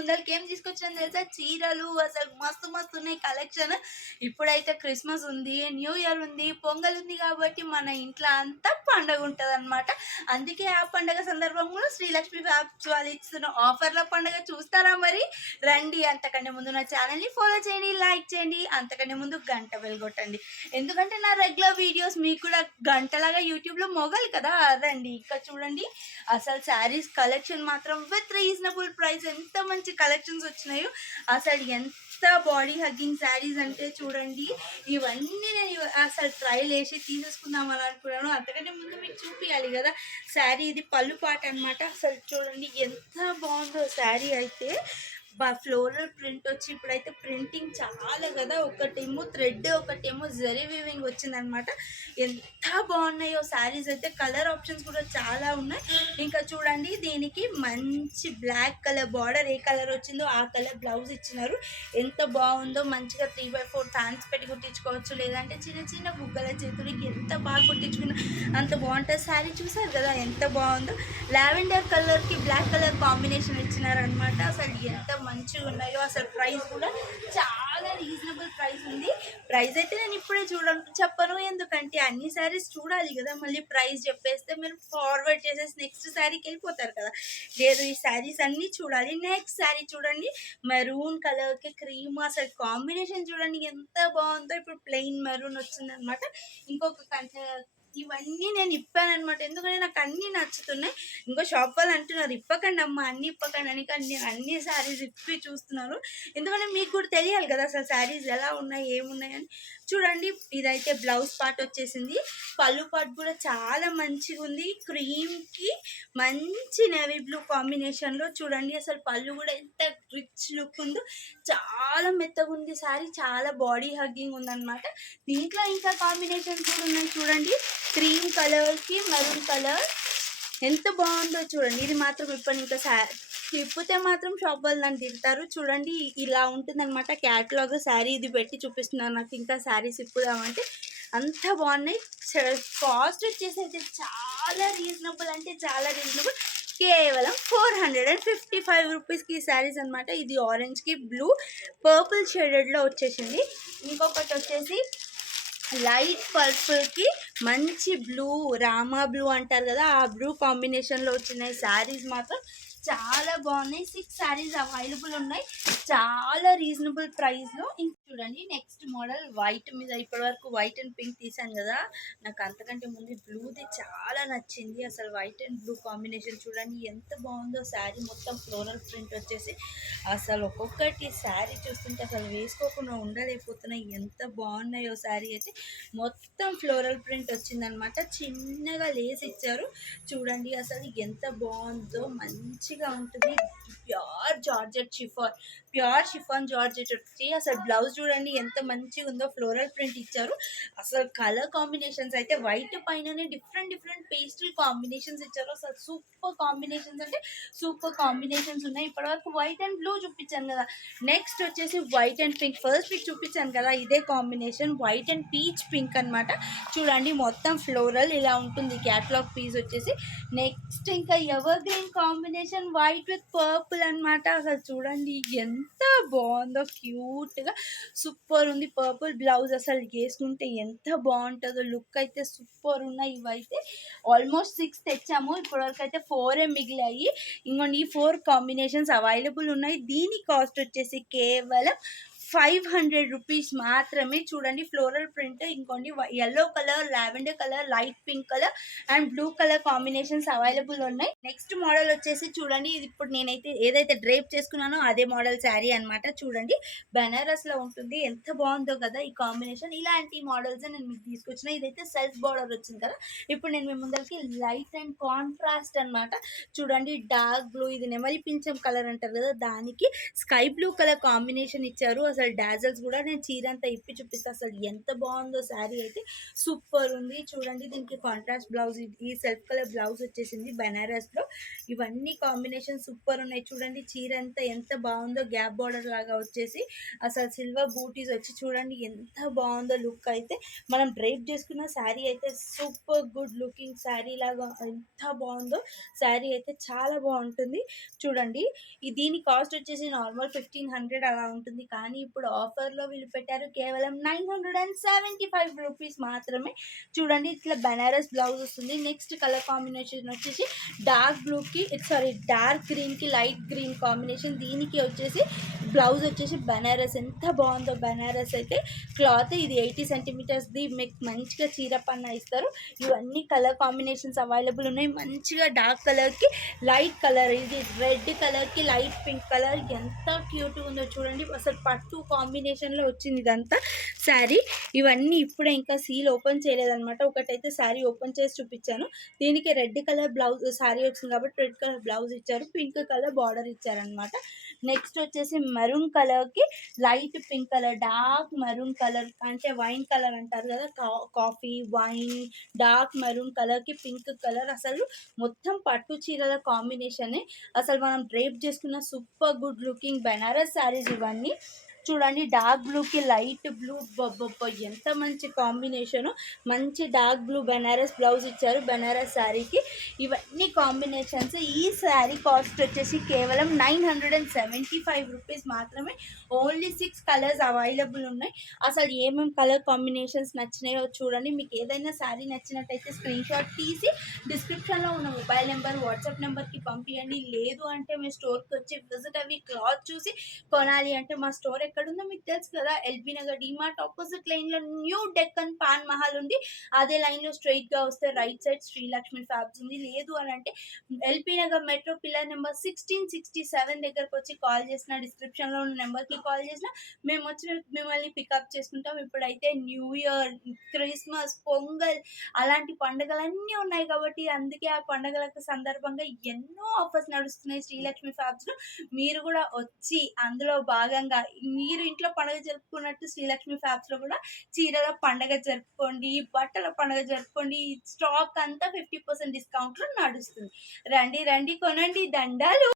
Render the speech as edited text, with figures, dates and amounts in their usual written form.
ముందరికి ఏం తీసుకొచ్చాను తెలుసా, చీరలు అసలు మస్తు మస్తు ఉన్నాయి కలెక్షన్. ఇప్పుడైతే క్రిస్మస్ ఉంది, న్యూ ఇయర్ ఉంది, పొంగల్ ఉంది కాబట్టి మన ఇంట్లో అంతా పండుగ ఉంటుంది అనమాట. అందుకే ఆ పండుగ సందర్భంలో శ్రీలక్ష్మి ఫ్యాబ్స్ వాళ్ళు ఇస్తున్న ఆఫర్ల పండుగ చూస్తారా మరి? రండి. అంతకంటే ముందు నా ఛానల్ని ఫాలో చేయండి, లైక్ చేయండి, అంతకంటే ముందు గంట వెలుగొట్టండి. ఎందుకంటే నా రెగ్యులర్ వీడియోస్ మీకు కూడా గంటలాగా యూట్యూబ్లో మొగలు కదా. రండి. ఇక్కడ చూడండి అసలు శారీస్ కలెక్షన్ మాత్రం విత్ రీజనబుల్ ప్రైస్ ఎంత మంచి కలెక్షన్స్ వచ్చినాయో. అసలు ఎంత బాడీ హగ్గింగ్ శారీస్ అంటే చూడండి. ఇవన్నీ నేను అసలు ట్రైల్ వేసి తీసేసుకుందామని అనుకున్నాను. అంతకంటే ముందు మీకు చూపించాలి కదా శారీ. ఇది పళ్ళు పాట అనమాట. అసలు చూడండి ఎంత బాగుందో శారీ అయితే. ఫ్లోరల్ ప్రింట్ వచ్చి ఇప్పుడైతే ప్రింటింగ్ చాలా కదా, ఒకటేమో థ్రెడ్ ఒకటేమో జరీ వీవింగ్ వచ్చిందనమాట. ఎంత బాగున్నాయో శారీస్ అయితే. కలర్ ఆప్షన్స్ కూడా చాలా ఉన్నాయి. ఇంకా చూడండి దీనికి మంచి బ్లాక్ కలర్ బార్డర్, ఏ కలర్ వచ్చిందో ఆ కలర్ బ్లౌజ్ ఇచ్చినారు. ఎంత బాగుందో. మంచిగా 3/4 ఫ్యాన్స్ పెట్టి కుట్టించుకోవచ్చు, లేదంటే చిన్న చిన్న బుగ్గల చేతులకి ఎంత బాగా కుట్టించుకున్నా అంత బాగుంటుంది శారీ. చూసారు కదా ఎంత బాగుందో. లావెండర్ కలర్కి బ్లాక్ కలర్ కాంబినేషన్ ఇచ్చినారనమాట. అసలు ఎంత మంచిగా ఉన్నాయో. అసలు ప్రైస్ కూడా చాలా రీజనబుల్ ప్రైస్ ఉంది. ప్రైస్ అయితే నేను ఇప్పుడే చెప్పను, ఎందుకంటే అన్ని శారీస్ చూడాలి కదా. మళ్ళీ ప్రైస్ చెప్పేస్తే మీరు ఫార్వర్డ్ చేసేసి నెక్స్ట్ శారీకి వెళ్ళిపోతారు కదా. లేదు, ఈ శారీస్ అన్నీ చూడాలి. నెక్స్ట్ శారీ చూడండి, మెరూన్ కలర్కి క్రీమ్. అసలు కాంబినేషన్ చూడండి ఎంత బాగుందో. ఇప్పుడు ప్లెయిన్ మెరూన్ వచ్చిందనమాట. ఇంకొక ఇవన్నీ నేను ఇప్పాను అనమాట, ఎందుకంటే నాకు అన్నీ నచ్చుతున్నాయి. ఇంకో షాప్ వాళ్ళు అంటున్నారు ఇప్పకండి అమ్మ, అన్నీ ఇప్పకండి అని. కానీ నేను అన్ని శారీస్ ఇప్పి చూస్తున్నాను, ఎందుకంటే మీకు కూడా తెలియాలి కదా అసలు శారీస్ ఎలా ఉన్నాయి ఏమున్నాయి అని. చూడండి ఇదైతే బ్లౌజ్ పార్ట్ వచ్చేసింది. పళ్ళు పార్ట్ కూడా చాలా మంచిగా ఉంది. క్రీమ్కి మంచి నేవీ బ్లూ కాంబినేషన్లో చూడండి. అసలు పళ్ళు కూడా ఎంత రిచ్ లుక్ ఉందో. చాలా మెత్తగా ఉంది శారీ, చాలా బాడీ హగ్గింగ్ ఉందన్నమాట. దీంట్లో ఇంకా కాంబినేషన్స్ కూడా ఉన్నాయి చూడండి. క్రీమ్ కలర్కి మెరూన్ కలర్ ఎంత బాగుందో చూడండి. ఇది మాత్రం ఇప్పుడు ఇంకా తిప్పితే మాత్రం షాప్ వాళ్ళు నన్ను తిడతారు. చూడండి ఇలా ఉంటుందన్నమాట క్యాటలాగ్. శారీ ఇది పెట్టి చూపిస్తున్నాను, నాకు ఇంకా శారీస్ ఇప్పుదామంటే అంత బాగున్నాయి. కాస్ట్ వచ్చేసి అయితే చాలా రీజనబుల్, అంటే చాలా రీజనబుల్. కేవలం 455 రూపీస్కి ఈ శారీస్ అనమాట. ఇది ఆరెంజ్కి బ్లూ పర్పుల్ షేడెడ్లో వచ్చేసింది. ఇంకొకటి వచ్చేసి లైట్ పర్పుల్కి మంచి బ్లూ, రామా బ్లూ అంటారు కదా, ఆ బ్లూ కాంబినేషన్లో వచ్చినాయి శారీస్ మాత్రం చాలా బాగున్నాయి. 6 శారీస్ అవైలబుల్ ఉన్నాయి చాలా రీజనబుల్ ప్రైస్లో. ఇంక చూడండి నెక్స్ట్ మోడల్ వైట్ మీద. ఇప్పటి వరకు వైట్ అండ్ పింక్ తీసాను కదా, నాకు అంతకంటే ముందు బ్లూది చాలా నచ్చింది. అసలు వైట్ అండ్ బ్లూ కాంబినేషన్ చూడండి ఎంత బాగుందో. శారీ మొత్తం ఫ్లోరల్ ప్రింట్ వచ్చేసి అసలు ఒక్కొక్కటి శారీ చూస్తుంటే అసలు వేసుకోకుండా ఉండలేకపోతున్నాయి, ఎంత బాగున్నాయో. శారీ అయితే మొత్తం ఫ్లోరల్ ప్రింట్ వచ్చిందనమాట. చిన్నగా లేస్ ఇచ్చారు చూడండి. అసలు ఎంత బాగుందో, మంచిగా ఉంటుంది. ప్యూర్ షిఫాన్ జార్జెట్ వచ్చి అసలు బ్లౌజ్ చూడండి ఎంత మంచిగా ఉందో. ఫ్లోరల్ ప్రింట్ ఇచ్చారు. అసలు కలర్ కాంబినేషన్స్ అయితే వైట్ పైననే డిఫరెంట్ పేస్టల్ కాంబినేషన్స్ ఇచ్చారు. అసలు సూపర్ కాంబినేషన్స్ అంటే సూపర్ కాంబినేషన్స్ ఉన్నాయి. ఇప్పటివరకు వైట్ అండ్ బ్లూ చూపించాను కదా, నెక్స్ట్ వచ్చేసి వైట్ అండ్ పింక్. ఫస్ట్ మీకు చూపించాను కదా ఇదే combination, white and peach pink అనమాట. చూడండి మొత్తం ఫ్లోరల్ ఇలా ఉంటుంది క్యాటలాగ్ పీస్ వచ్చేసి. నెక్స్ట్ ఇంకా ever green combination white with purple అనమాట. అసలు చూడండి ఎంత బాగుందో, క్యూట్గా సూపర్ ఉంది. పర్పుల్ బ్లౌజ్ అసలు వేసుకుంటే ఎంత బాగుంటుందో. లుక్ అయితే సూపర్ ఉన్నాయి. ఇవైతే ఆల్మోస్ట్ 6 తెచ్చాము, ఇప్పటివరకు అయితే 4 మిగిలాయి. ఇంకోండి ఈ 4 కాంబినేషన్స్ అవైలబుల్ ఉన్నాయి. దీని కాస్ట్ వచ్చేసి కేవలం 500 రూపీస్ మాత్రమే. చూడండి ఫ్లోరల్ ప్రింట్. ఇంకోండి yellow colour, lavender colour, light pink colour and blue colour combinations available ఉన్నాయి. నెక్స్ట్ మోడల్ వచ్చేసి చూడండి, ఇది ఇప్పుడు నేనైతే ఏదైతే డ్రేప్ చేసుకున్నానో అదే మోడల్ శారీ అనమాట. చూడండి బెనారస్లో ఉంటుంది, ఎంత బాగుందో కదా ఈ కాంబినేషన్. ఇలాంటి మోడల్స్ నేను మీకు తీసుకొచ్చిన. ఇదైతే సెల్ఫ్ బార్డర్ వచ్చింది కదా. ఇప్పుడు నేను మీ ముందరికి లైట్ అండ్ కాంట్రాస్ట్ అనమాట. చూడండి డార్క్ బ్లూ, ఇది నెమలి పింఛం కలర్ అంటారు కదా, దానికి స్కై బ్లూ కలర్ కాంబినేషన్ ఇచ్చారు. అసలు అసలు డాజల్స్ కూడా నేను చీర అంతా ఇప్పి చూపిస్తా. అసలు ఎంత బాగుందో శారీ అయితే సూపర్ ఉంది. చూడండి దీనికి కాంట్రాస్ట్ బ్లౌజ్, ఈ సెల్ఫ్ కలర్ బ్లౌజ్ వచ్చేసింది బెనారస్లో. ఇవన్నీ కాంబినేషన్ సూపర్ ఉన్నాయి. చూడండి చీర అంతా ఎంత బాగుందో, గ్యాప్ బార్డర్ లాగా వచ్చేసి అసలు సిల్వర్ బూటీస్ వచ్చి చూడండి ఎంత బాగుందో లుక్ అయితే. మనం డ్రైప్ చేసుకున్న శారీ అయితే సూపర్ గుడ్ లుకింగ్ శారీ లాగా ఎంత బాగుందో. శారీ అయితే చాలా బాగుంటుంది. చూడండి దీని కాస్ట్ వచ్చేసి నార్మల్ 1500 అలా ఉంటుంది, కానీ ఇప్పుడు ఆఫర్లో వీళ్ళు పెట్టారు కేవలం 975 రూపీస్ మాత్రమే. చూడండి ఇట్లా బెనారస్ బ్లౌజ్ వస్తుంది. నెక్స్ట్ కలర్ కాంబినేషన్ వచ్చేసి డార్క్ గ్రీన్కి లైట్ గ్రీన్ కాంబినేషన్. దీనికి వచ్చేసి బ్లౌజ్ వచ్చేసి బెనారస్. ఎంత బాగుందో బెనారస్ అయితే. క్లాత్ ఇది 80 సెంటీమీటర్స్ది. మీకు మంచిగా చీర పన్న ఇస్తారు. ఇవన్నీ కలర్ కాంబినేషన్స్ అవైలబుల్ ఉన్నాయి. మంచిగా డార్క్ కలర్కి లైట్ కలర్, ఇది రెడ్ కలర్కి లైట్ పింక్ కలర్, ఎంత క్యూట్గా ఉందో చూడండి. అసలు పట్టు కాంబినేషన్లో వచ్చింది ఇదంతా శారీ. ఇవన్నీ ఇప్పుడే ఇంకా సీల్ ఓపెన్ చేయలేదన్నమాట. ఒకటైతే శారీ ఓపెన్ చేసి చూపించాను. దీనికి రెడ్ కలర్ బ్లౌజ్ శారీ వచ్చింది కాబట్టి రెడ్ కలర్ బ్లౌజ్ ఇచ్చారు, పింక్ కలర్ బార్డర్ ఇచ్చారనమాట. నెక్స్ట్ వచ్చేసి మెరూన్ కలర్కి light pink colour, dark maroon colour అంటే వైన్ కలర్ అంటారు కదా, కాఫీ వైన్, డార్క్ మెరూన్ కలర్కి పింక్ కలర్. అసలు మొత్తం పట్టు చీరల కాంబినేషన్. అసలు మనం డ్రేప్ చేసుకున్న super good looking Banaras saris ఇవన్నీ. చూడండి డార్క్ బ్లూకి లైట్ బ్లూ, ఎంత మంచి కాంబినేషను. మంచి డార్క్ బ్లూ బెనారస్ బ్లౌజ్ ఇచ్చారు బెనారస్ శారీకి. ఇవన్నీ కాంబినేషన్స్. ఈ శారీ కాస్ట్ వచ్చేసి కేవలం 975 రూపీస్ మాత్రమే. ఓన్లీ 6 కలర్స్ అవైలబుల్ ఉన్నాయి. అసలు ఏమేమి కలర్ కాంబినేషన్స్ నచ్చినాయో చూడండి. మీకు ఏదైనా శారీ నచ్చినట్టయితే స్క్రీన్ షాట్ తీసి డిస్క్రిప్షన్లో ఉన్న మొబైల్ నెంబర్ వాట్సాప్ నెంబర్కి పంపించండి. లేదు అంటే మీ స్టోర్కి వచ్చి విజిట్ అవి క్లాత్ చూసి కొనాలి అంటే మా స్టోర్ ఎక్కడుందో మీకు తెలుసు కదా, ఎల్బీ నగర్ డిమార్ట్ ఆపోజిట్ లైన్లో న్యూ డెక్కన్ పాన్ మహల్ ఉంది. అదే లైన్లో స్ట్రైట్గా వస్తే రైట్ సైడ్ శ్రీలక్ష్మి ఫ్యాబ్స్ ఉంది. లేదు అని అంటే LB Nagar metro pillar number 1667 దగ్గరకు వచ్చి కాల్ చేసిన, డిస్క్రిప్షన్లో ఉన్న నెంబర్కి కాల్ చేసిన మేము వచ్చి మిమ్మల్ని పికప్ చేసుకుంటాం. ఇప్పుడైతే న్యూ ఇయర్, క్రిస్మస్, పొంగల్ అలాంటి పండుగలన్నీ ఉన్నాయి కాబట్టి అందుకే ఆ పండుగలకు సందర్భంగా ఎన్నో ఆఫర్స్ నడుస్తున్నాయి శ్రీలక్ష్మి ఫ్యాబ్స్లో. మీరు కూడా వచ్చి అందులో భాగంగా మీరు ఇంట్లో పండుగ జరుపుకున్నట్టు శ్రీలక్ష్మి ఫ్యాబ్స్లో కూడా చీరల పండుగ జరుపుకోండి, బట్టల పండుగ జరుపుకోండి. స్టాక్ అంతా 50% డిస్కౌంట్లో నడుస్తుంది. రండి రండి కొనండి. దండాలు.